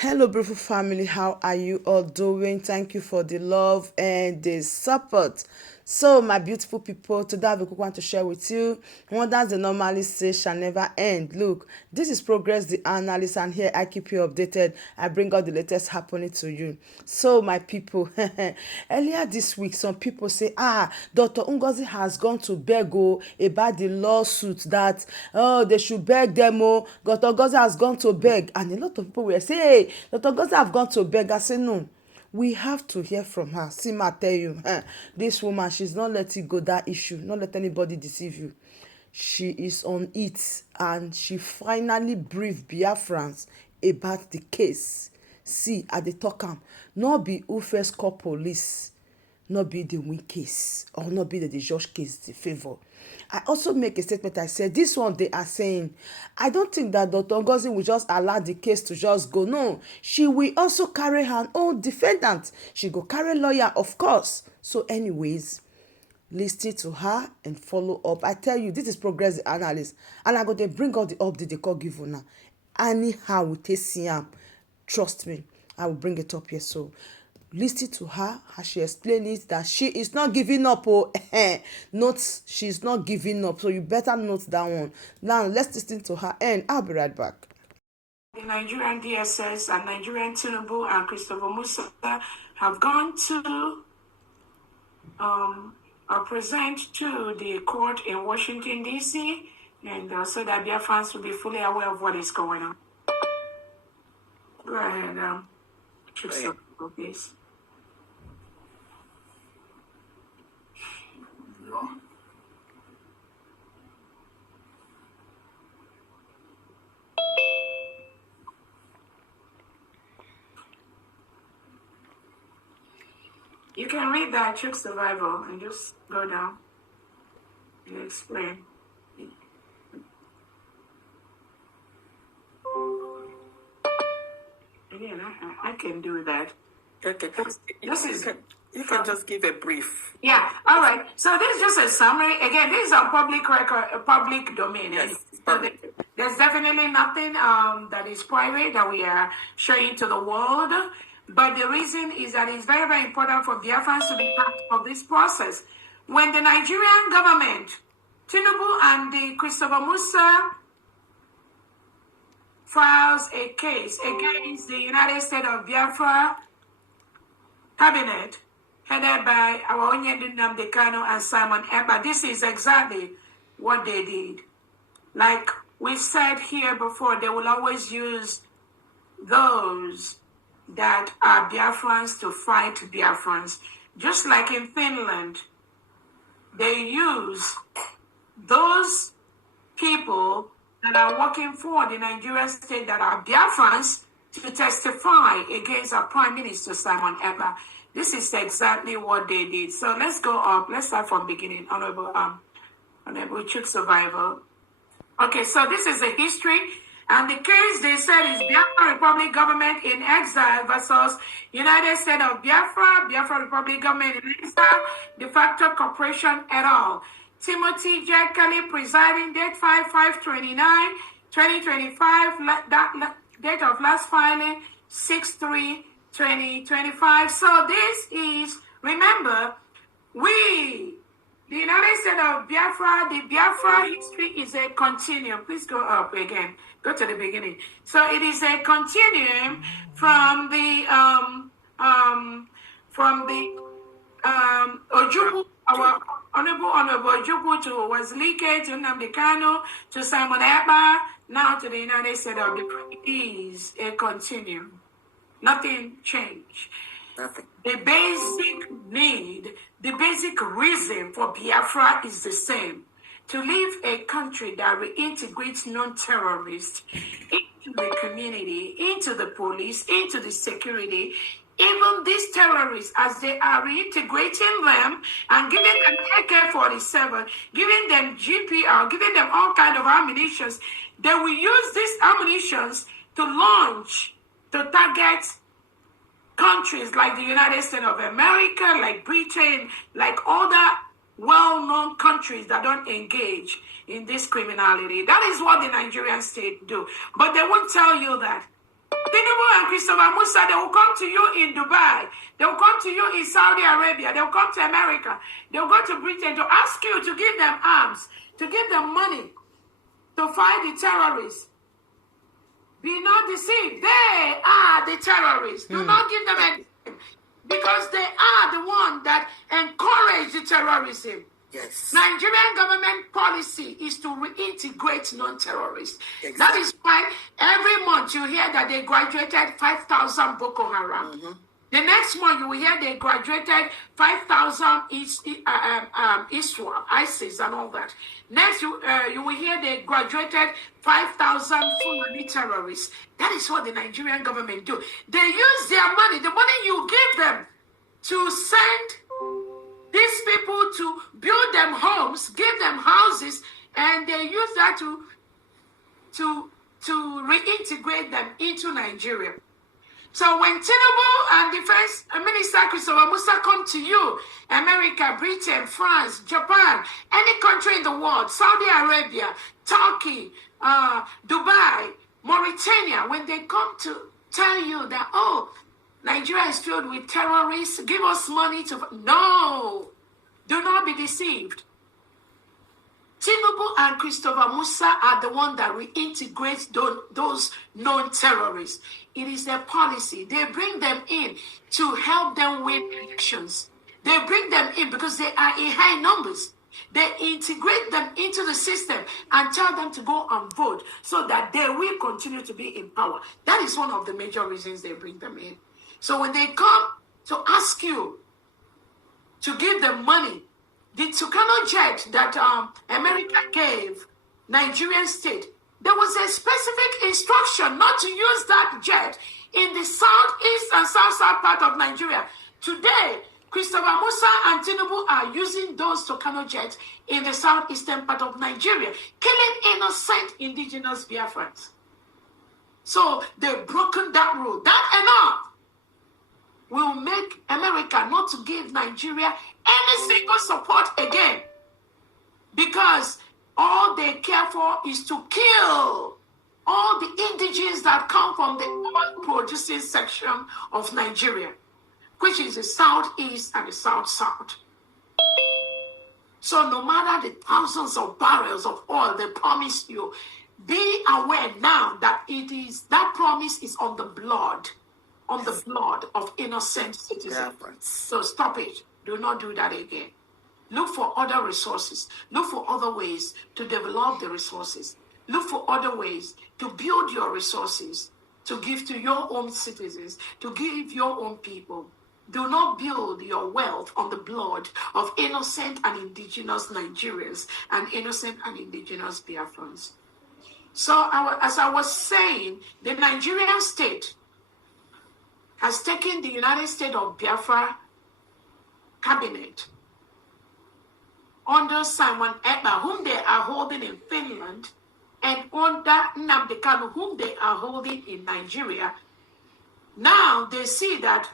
Hello, beautiful family. How are you all doing? Thank you for the love and the support. So, my beautiful people, today I have a quick one to share with you. Wonders they normally say shall never end. Look, this is Progress the Analyst, and here I keep you updated. I bring out the latest happening to you. So, my people, earlier this week, some people say, Dr. Ngozi has gone to beg about the lawsuit that, they should beg them. Dr. Ngozi has gone to beg. And a lot of people will say, hey, Dr. Ngozi have gone to beg. I say, no. We have to hear from her. See, I tell you, this woman, she's not letting go that issue. Not let anybody deceive you. She is on it, and she finally briefed Biafrans about the case. See, at the talk am, not be who first call police, not be the win case, or not be the judge case the favor. I also make a statement. I said this one they are saying, I don't think that Dr. Ngozi will just allow the case to just go. No, she will also carry her own defendant. She go carry lawyer, of course. So anyways, listen to her and follow up. I tell you, this is Progress the Analyst, and I go to bring all the update they call give una. Anyhow we take see am, trust me, I will bring it up here. So listen to her as she explain it, that she is not giving up. Note, she's not giving up, so you better note that one. Now let's listen to her and I'll be right back. The Nigerian DSS and Nigerian Tinubu and Christopher Musa have gone to present to the court in Washington, D.C., and so that their fans will be fully aware of what is going on. Go ahead, Christopher, please. You can read that Chuck Survival and just go down and explain. Again, I can do that. Okay. You can just give a brief. Yeah. All right. So this is just a summary. Again, this is a public record, a public domain. Yes. So there's definitely nothing that is private that we are showing to the world. But the reason is that it's very, very important for Biafrans to be part of this process. When the Nigerian government, Tinubu and the Christopher Musa files a case against the United States of Biafra cabinet, headed by our Onyedin Namdekano and Simon Ekpa, this is exactly what they did. Like we've said here before, they will always use those that are Biafrans to fight Biafrans. Just like in Finland, they use those people that are working for the Nigerian state that are Biafrans to testify against our Prime Minister, Simon Ekpa. This is exactly what they did. So let's go up. Let's start from beginning. Honorable Chief Survival. Okay, so this is the history. And the case they said is Biafra Republic Government in Exile versus United States of Biafra, Biafra Republic Government in Exile, de facto corporation et al. Timothy J. Kelly presiding, date 5/5/29/2025, date of last filing 6/3/2025. So this is, remember, the United States of Biafra, the Biafra history is a continuum. Please go up again. Go to the beginning. So it is a continuum from the Ojukwu, our Honorable Ojukwu, to Wazlike, to Nnamdi Kanu, to Simon Ekpa, now to the United States of Biafra. It is a continuum. Nothing changed. Nothing. The basic need, the basic reason for Biafra is the same. To leave a country that reintegrates non-terrorists into the community, into the police, into the security, even these terrorists, as they are reintegrating them and giving them AK-47, giving them GPR, giving them all kinds of ammunitions, they will use these ammunitions to launch, to target countries like the United States of America, like Britain, like other well-known countries that don't engage in this criminality. That is what the Nigerian state do. But they won't tell you that Tinubu and Christopher Musa, they will come to you in Dubai. They will come to you in Saudi Arabia. They will come to America. They will go to Britain to ask you to give them arms, to give them money to fight the terrorists. Be not deceived. They are the terrorists. Do not give them anything, because they are the one that encourage the terrorism. Yes. Nigerian government policy is to reintegrate non-terrorists. Exactly. That is why every month you hear that they graduated 5,000 Boko Haram. Mm-hmm. The next month you will hear they graduated 5,000 Islam, ISIS and all that. Next you will hear they graduated 5,000 Fulani terrorists. That is what the Nigerian government do. They use their money, the money you give them, to send these people to build them homes, give them houses, and they use that to reintegrate them into Nigeria. So when Tinubu and Defense Minister Christopher Musa come to you, America, Britain, France, Japan, any country in the world, Saudi Arabia, Turkey, Dubai, Mauritania, when they come to tell you that, oh, Nigeria is filled with terrorists, give us money to... No! Do not be deceived. Tinubu and Christopher Musa are the one that reintegrate those non-terrorists. It is their policy. They bring them in to help them win elections. They bring them in because they are in high numbers. They integrate them into the system and tell them to go and vote so that they will continue to be in power. That is one of the major reasons they bring them in. So when they come to ask you to give them money, the Tucano jet that America gave Nigerian state, there was a specific instruction not to use that jet in the southeast and south part of Nigeria. Today, Christopher Musa and Tinubu are using those Tucano jets in the southeastern part of Nigeria, killing innocent indigenous Biafrans. So they've broken that rule. That enough will make America not to give Nigeria any single support again, because all they care for is to kill all the indigenous that come from the oil-producing section of Nigeria, which is the southeast and the south-south. So no matter the thousands of barrels of oil they promise you, be aware now that that promise is on the blood of innocent citizens. Yeah. So stop it. Do not do that again. Look for other resources. Look for other ways to develop the resources. Look for other ways to build your resources, to give to your own citizens, to give your own people. Do not build your wealth on the blood of innocent and indigenous Nigerians and innocent and indigenous Biafrans. So as I was saying, the Nigerian state has taken the United States of Biafra cabinet under Simon Ekpa, whom they are holding in Finland, and under Nnamdi Kanu, whom they are holding in Nigeria. Now they see that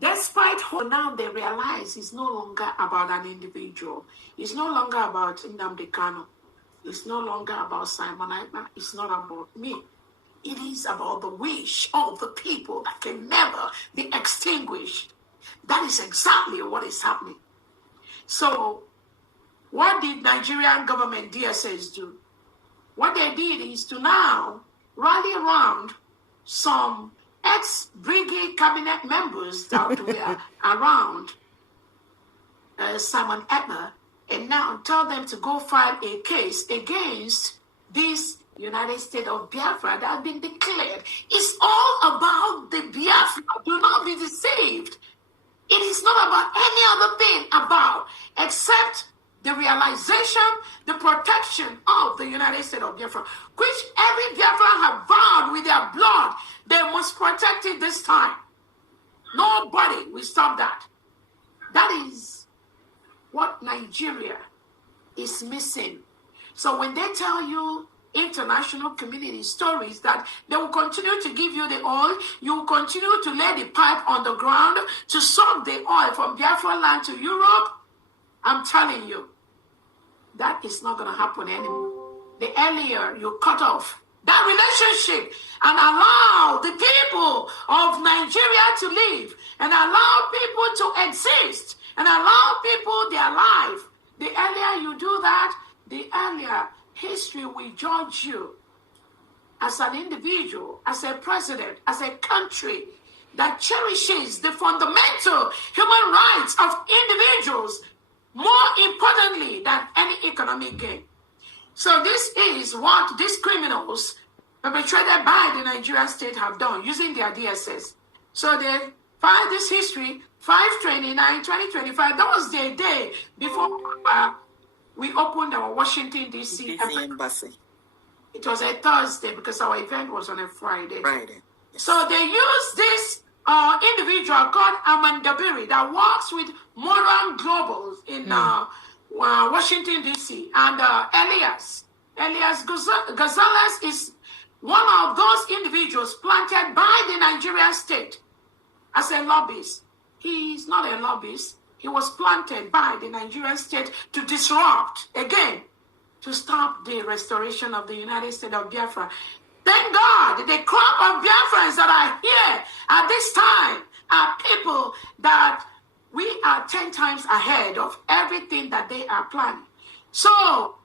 despite now they realize it's no longer about an individual. It's no longer about Nnamdi Kanu. It's no longer about Simon Ekpa. It's not about me. It is about the wish of the people that can never be extinguished. That is exactly what is happening. So, what did Nigerian government DSS do? What they did is to now rally around some ex-Brgie cabinet members that were around Simon Ekpa, and now tell them to go file a case against this United States of Biafra that has been declared. It's all about the Biafra. Do not be deceived. It is not about any other thing except the realization, the protection of the United States of Biafra, which every Biafran have vowed with their blood. They must protect it this time. Nobody will stop that. That is what Nigeria is missing. So when they tell you international community stories that they will continue to give you the oil, you will continue to lay the pipe on the ground to suck the oil from Biafra land to Europe, I'm telling you, that is not going to happen anymore. The earlier you cut off that relationship and allow the people of Nigeria to live and allow people to exist and allow people their life. The earlier you do that, the earlier history will judge you as an individual, as a president, as a country that cherishes the fundamental human rights of individuals more importantly than any economic gain. So this is what these criminals perpetrated by the Nigerian state have done using their DSS. So they find this history, 5/29/2025. That was the day before we opened our Washington, D.C. embassy. It was a Thursday because our event was on a Friday. Yes. So they used this individual called Amandabiri that works with Moran Globals in Washington, D.C. And Elias Gonzalez is one of those individuals planted by the Nigerian state as a lobbyist. He's not a lobbyist. He was planted by the Nigerian state to disrupt, again, to stop the restoration of the United States of Biafra. Thank God, the crop of Biafrans that are here at this time are people that we are 10 times ahead of everything that they are planning. So,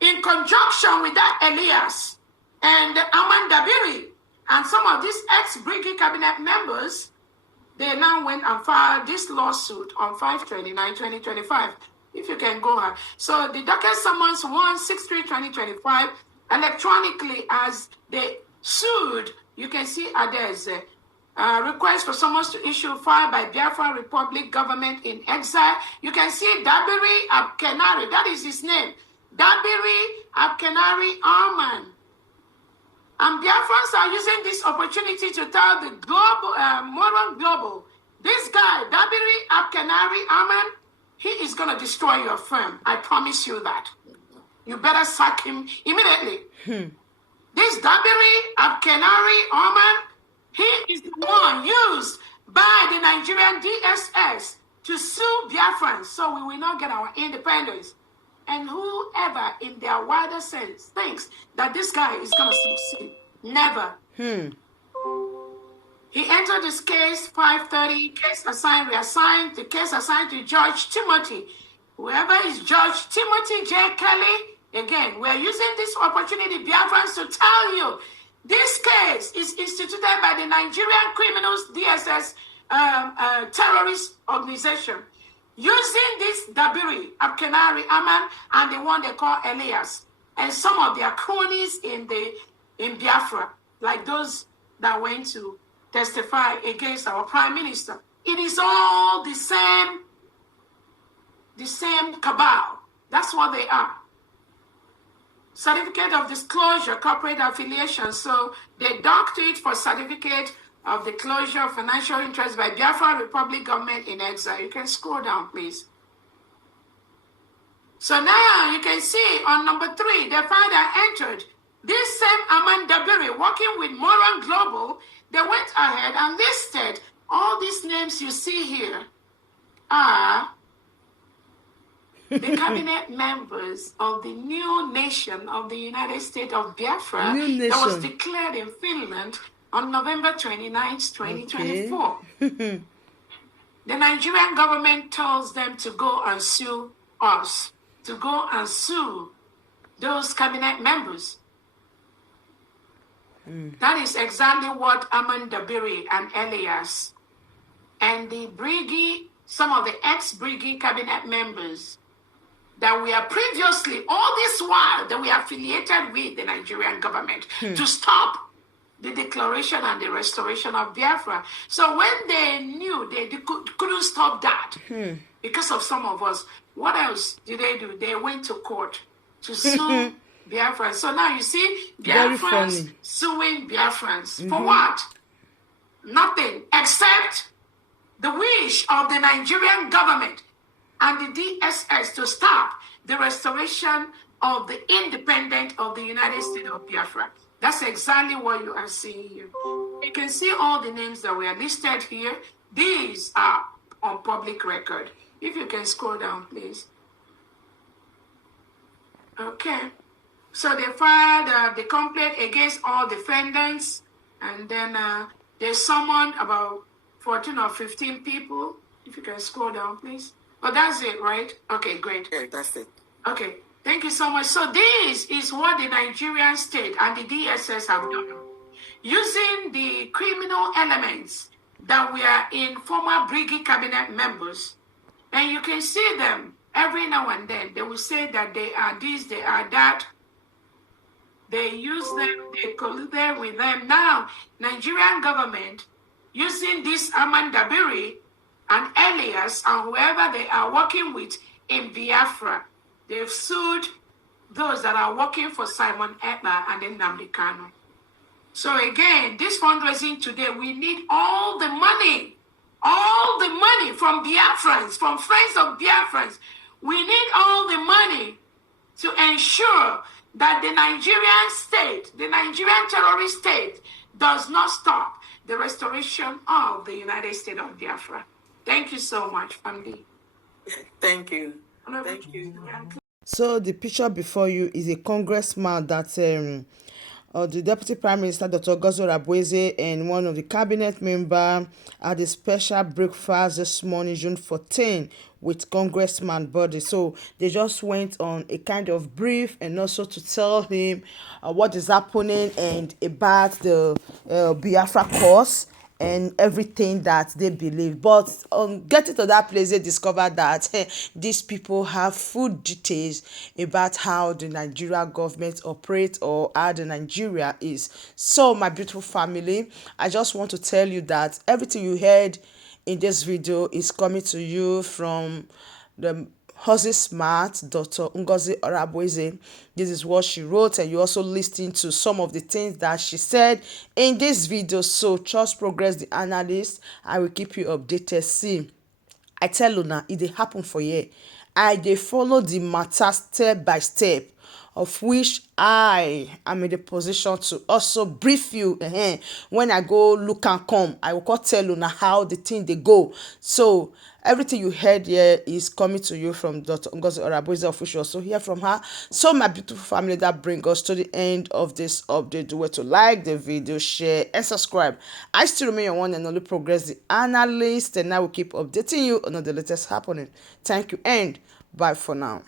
in conjunction with that Elias and Amandabiri and some of these ex-Brgie cabinet members, they now went and filed this lawsuit on 5/29/2025. If you can go ahead. So the docket summons 1/63/2025 electronically as they sued. You can see there's a request for summons to issue filed by Biafra Republic government in exile. You can see Dabiri Abkenari, that is his name. Dabiri Abkenari Arman. And Biafrans are using this opportunity to tell the global, Moran Global, this guy, Dabiri Abkenari Arman, he is going to destroy your firm. I promise you that. You better sack him immediately. This Dabiri Abkenari Arman, he is the one used by the Nigerian DSS to sue Biafrans so we will not get our independence. And whoever in their wider sense thinks that this guy is going to succeed, never. He entered this case 5:30, case assigned, reassigned, the case assigned to Judge Timothy. Whoever is Judge Timothy J. Kelly, again, we're using this opportunity, Biafrans, to tell you this case is instituted by the Nigerian Criminals DSS terrorist organization. Using this Dabiri, Abkenari, Aman, and the one they call Elias, and some of their cronies in Biafra, like those that went to testify against our prime minister. It is all the same cabal. That's what they are. Certificate of disclosure, corporate affiliation. So they docked it for certificate of the closure of financial interest by Biafra Republic government in exile. You can scroll down, please. So now you can see on number 3, they found and entered this same Amandabiri working with Moran Global. They went ahead and listed all these names you see here are the cabinet members of the new nation of the United States of Biafra that was declared in Finland on November 29th, 2024. Okay. The Nigerian government tells them to go and sue us, to go and sue those cabinet members. That is exactly what Amandabiri and Elias and the Brgie, some of the ex-Brgie cabinet members that we are previously, all this while, that we are affiliated with the Nigerian government to stop the declaration and the restoration of Biafra. So when they knew they couldn't stop that because of some of us, what else did they do? They went to court to sue Biafrans. So now you see Biafrans suing Biafrans. For what? Nothing except the wish of the Nigerian government and the DSS to stop the restoration of the independence of the United States of Biafra. That's exactly what you are seeing here. You can see all the names that were listed here. These are on public record. If you can scroll down, please. Okay. So they filed the complaint against all defendants, and then they summoned about 14 or 15 people. If you can scroll down, please. Oh, that's it, right? Okay, great. Yeah, that's it. Okay, thank you so much. So this is what the Nigerian state and the DSS have done. Using the criminal elements that were in former Brgie cabinet members, and you can see them every now and then. They will say that they are this, they are that. They use them, they colluded with them. Now, Nigerian government, using this Amanda Dabiri and Elias and whoever they are working with in Biafra, they've sued those that are working for Simon Ekpa and then Nnamdi Kanu. So again, this fundraising today, we need all the money from Biafrans, from friends of Biafrans. We need all the money to ensure that the Nigerian state, the Nigerian terrorist state, does not stop the restoration of the United States of Biafra. Thank you so much, family. Thank you. Thank you. So the picture before you is a congressman that the Deputy Prime Minister Dr. Ngozi and one of the cabinet member had a special breakfast this morning, June 14, with Congressman Brgie. So they just went on a kind of brief and also to tell him what is happening and about the Biafra cause and everything that they believe. But on getting to that place, they discovered that these people have full details about how the Nigeria government operates or how the Nigeria is. So my beautiful family, I just want to tell you that everything you heard in this video is coming to you from the Ngozi Smart, Dr. Ngozi. This is what she wrote, and you also listen to some of the things that she said in this video. So trust Progress, the analyst. I will keep you updated. See, I tell una, it dey happen for here. I dey follow the matter step by step, of which I am in the position to also brief you. When I go look and come, I will come tell una how the thing dey go. So everything you heard here is coming to you from Dr. Ngozi official. So hear from her. So my beautiful family, that brings us to the end of this update. Do well to like the video, share and subscribe. I still remain your one and only Progress, the analyst, and I will keep updating you on the latest happening. Thank you and bye for now.